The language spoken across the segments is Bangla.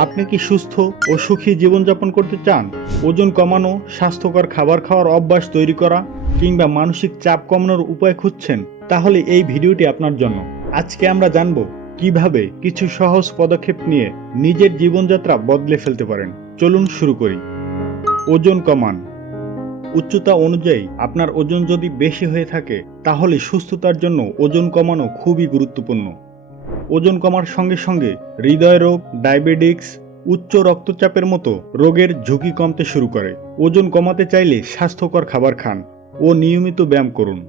আপনি কি সুস্থ ও সুখী জীবনযাপন করতে চান? ওজন কমানো, স্বাস্থ্যকর খাবার খাওয়ার অভ্যাস তৈরি করা কিংবা মানসিক চাপ কমানোর উপায় খুঁজছেন? তাহলে এই ভিডিওটি আপনার জন্য। আজকে আমরা জানব কীভাবে কিছু সহজ পদক্ষেপ নিয়ে নিজের জীবনযাত্রা বদলে ফেলতে পারেন। চলুন শুরু করি। ওজন কমান। উচ্চতা অনুযায়ী আপনার ওজন যদি বেশি হয়ে থাকে, তাহলে সুস্থতার জন্য ওজন কমানো খুবই গুরুত্বপূর্ণ। ওজন কমার সঙ্গে সঙ্গে হৃদয় রোগ, ডায়াবেটিক্স, উচ্চ রক্তচাপের মতো রোগের ঝুঁকি কমতে শুরু করে। ওজন কমাতে চাইলে স্বাস্থ্যকর খাবার খান ও নিয়মিত ব্যায়াম করুন।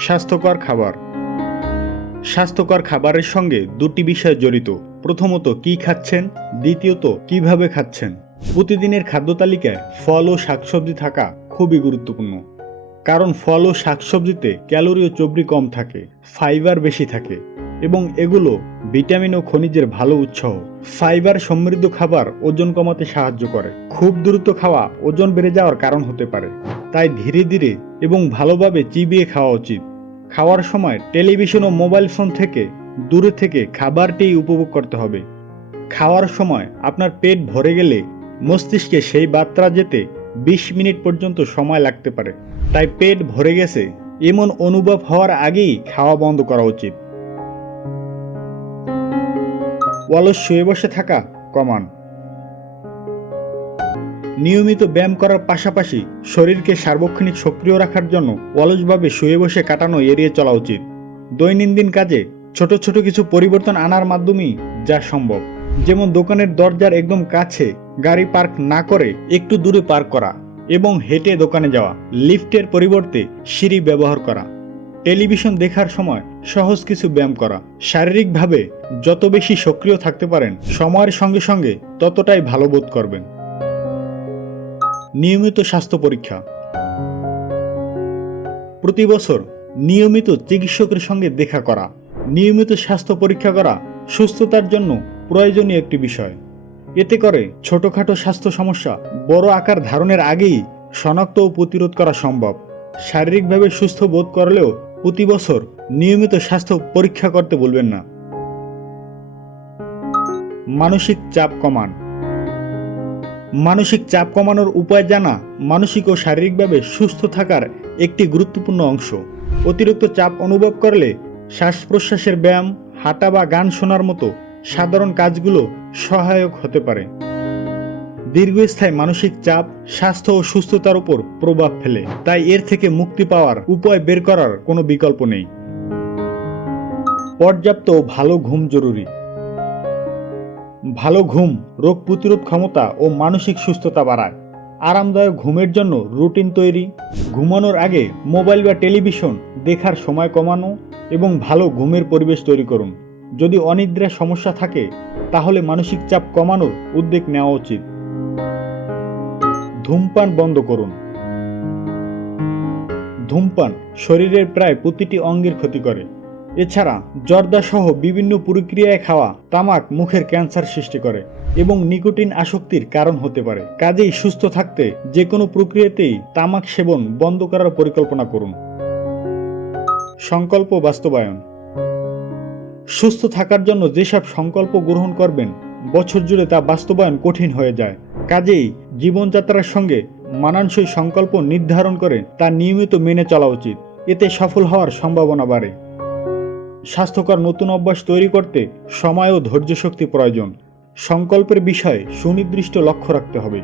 স্বাস্থ্যকর খাবার। স্বাস্থ্যকর খাবারের সঙ্গে দুটি বিষয় জড়িত। প্রথমত, কি খাচ্ছেন? দ্বিতীয়ত, কীভাবে খাচ্ছেন? প্রতিদিনের খাদ্য তালিকায় ফল ও শাকসবজি থাকা খুবই গুরুত্বপূর্ণ। কারণ ফল ও শাকসবজিতে ক্যালোরি ও চর্বি কম থাকে, ফাইবার বেশি থাকে। এবং এগুলো ভিটামিন ও খনিজের ভালো উৎসাহ ফাইবার সমৃদ্ধ খাবার ওজন কমাতে সাহায্য করে। খুব দ্রুত খাওয়া ওজন বেড়ে যাওয়ার কারণ হতে পারে। তাই ধীরে ধীরে এবং ভালোভাবে চিবিয়ে খাওয়া উচিত। খাওয়ার সময় টেলিভিশন ও মোবাইল ফোন থেকে দূরে থেকে খাবারটি উপভোগ করতে হবে। খাওয়ার সময় আপনার পেট ভরে গেলে মস্তিষ্কে সেই বার্তা যেতে বিশ মিনিট পর্যন্ত সময় লাগতে পারে। তাই পেট ভরে গেছে, এমন অনুভব হওয়ার আগেই খাওয়া বন্ধ করা উচিত। অলস শুয়ে বসে থাকা, কমান। নিয়মিত ব্যায়াম করার পাশাপাশি শরীরকে সার্বক্ষণিক সক্রিয় রাখার জন্য অলসভাবে শুয়ে বসে কাটানো এড়িয়ে চলা উচিত। দৈনন্দিন কাজে ছোট ছোট কিছু পরিবর্তন আনার মাধ্যমেই যা সম্ভব। যেমন দোকানের দরজার একদম কাছে গাড়ি পার্ক না করে একটু দূরে পার্ক করা এবং হেঁটে দোকানে যাওয়া, লিফটের পরিবর্তে সিঁড়ি ব্যবহার করা। টেলিভিশন দেখার সময় সহজ কিছু ব্যায়াম করা। শারীরিকভাবে যত বেশি সক্রিয় থাকতে পারেন, সময়ের সঙ্গে সঙ্গে ততটাই ভালো বোধ করবেন। নিয়মিত স্বাস্থ্য পরীক্ষা। প্রতি বছর নিয়মিত চিকিৎসকের সঙ্গে দেখা করা। নিয়মিত স্বাস্থ্য পরীক্ষা করা সুস্থতার জন্য প্রয়োজনীয় একটি বিষয়। এতে করে ছোটখাটো স্বাস্থ্য সমস্যা বড় আকার ধারণের আগেই শনাক্ত ও প্রতিরোধ করা সম্ভব। শারীরিকভাবে সুস্থ বোধ করলেও প্রতি বছর নিয়মিত স্বাস্থ্য পরীক্ষা করতে বলবেন না। মানসিক চাপ কমান। মানসিক চাপ কমানোর উপায় জানা মানসিক ও শারীরিকভাবে সুস্থ থাকার একটি গুরুত্বপূর্ণ অংশ। অতিরিক্ত চাপ অনুভব করলে শ্বাস প্রশ্বাসের ব্যায়াম, হাঁটা বা গান শোনার মতো সাধারণ কাজগুলো সহায়ক হতে পারে। দীর্ঘস্থায়ী মানসিক চাপ, স্বাস্থ্য ও সুস্থতার উপর প্রভাব ফেলে। তাই এর থেকে মুক্তি পাওয়ার উপায় বের করার কোনো বিকল্প নেই। পর্যাপ্ত ও ভালো ঘুম জরুরি। ভালো ঘুম, রোগ প্রতিরোধ ক্ষমতা ও মানসিক সুস্থতা বাড়ায়। আরামদায়ক ঘুমের জন্য রুটিন তৈরি, ঘুমানোর আগে মোবাইল বা টেলিভিশন দেখার সময় কমানো এবং ভালো ঘুমের পরিবেশ তৈরি করুন। যদি অনিদ্রার সমস্যা থাকে, তাহলে মানসিক চাপ কমানোর উদ্যোগ নেওয়া উচিত। ধূমপান বন্ধ করুন। ধূমপান শরীরের প্রায় প্রতিটি অঙ্গের ক্ষতি করে। এছাড়া জর্দা সহ বিভিন্ন প্রক্রিয়ায় খাওয়া তামাক মুখের ক্যান্সার সৃষ্টি করে এবং নিকোটিন আসক্তির কারণ হতে পারে। কাজেই সুস্থ থাকতে যে কোনো প্রক্রিয়াতেই তামাক সেবন বন্ধ করার পরিকল্পনা করুন। সংকল্প বাস্তবায়ন। সুস্থ থাকার জন্য যেসব সংকল্প গ্রহণ করবেন, বছর জুড়ে তা বাস্তবায়ন কঠিন হয়ে যায়। কাজেই জীবনযাত্রার সঙ্গে মানানসই সংকল্প নির্ধারণ করে তা নিয়মিত মেনে চলা উচিত। এতে সফল হওয়ার সম্ভাবনা বাড়ে। স্বাস্থ্যকর নতুন অভ্যাস তৈরি করতে সময় ও ধৈর্য শক্তি প্রয়োজন। সংকল্পের বিষয়ে সুনির্দিষ্ট লক্ষ্য রাখতে হবে।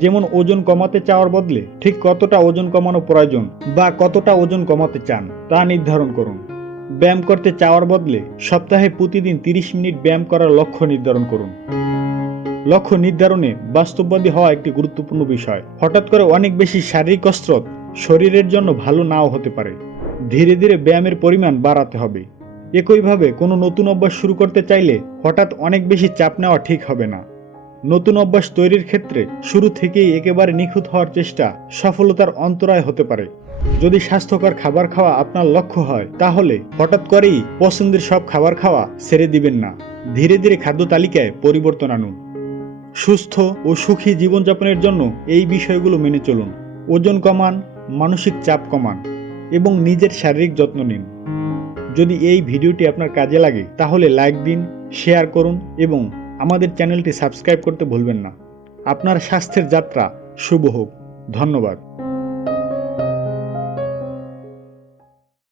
যেমন ওজন কমাতে চাওয়ার বদলে ঠিক কতটা ওজন কমানো প্রয়োজন বা কতটা ওজন কমাতে চান তা নির্ধারণ করুন। ব্যায়াম করতে চাওয়ার বদলে সপ্তাহে প্রতিদিন তিরিশ মিনিট ব্যায়াম করার লক্ষ্য নির্ধারণ করুন। লক্ষ্য নির্ধারণে বাস্তববাদী হওয়া একটি গুরুত্বপূর্ণ বিষয়। হঠাৎ করে অনেক বেশি শারীরিক কসরত শরীরের জন্য ভালো নাও হতে পারে। ধীরে ধীরে ব্যায়ামের পরিমাণ বাড়াতে হবে। একইভাবে কোনো নতুন অভ্যাস শুরু করতে চাইলে হঠাৎ অনেক বেশি চাপ নেওয়া ঠিক হবে না। নতুন অভ্যাস তৈরির ক্ষেত্রে শুরু থেকেই একেবারে নিখুঁত হওয়ার চেষ্টা সফলতার অন্তরায় হতে পারে। যদি স্বাস্থ্যকর খাবার খাওয়া আপনার লক্ষ্য হয়, তাহলে হঠাৎ করেই পছন্দের সব খাবার খাওয়া ছেড়ে দিবেন না। ধীরে ধীরে খাদ্য তালিকায় পরিবর্তন আনুন। সুস্থ ও সুখী জীবনযাপনের জন্য এই বিষয়গুলো মেনে চলুন। ওজন কমান, মানসিক চাপ কমান এবং নিজের শারীরিক যত্ন নিন। যদি এই ভিডিওটি আপনার কাজে লাগে, তাহলে লাইক দিন, শেয়ার করুন এবং আমাদের চ্যানেলটি সাবস্ক্রাইব করতে ভুলবেন না। আপনার স্বাস্থ্যের যাত্রা শুভ হোক। ধন্যবাদ।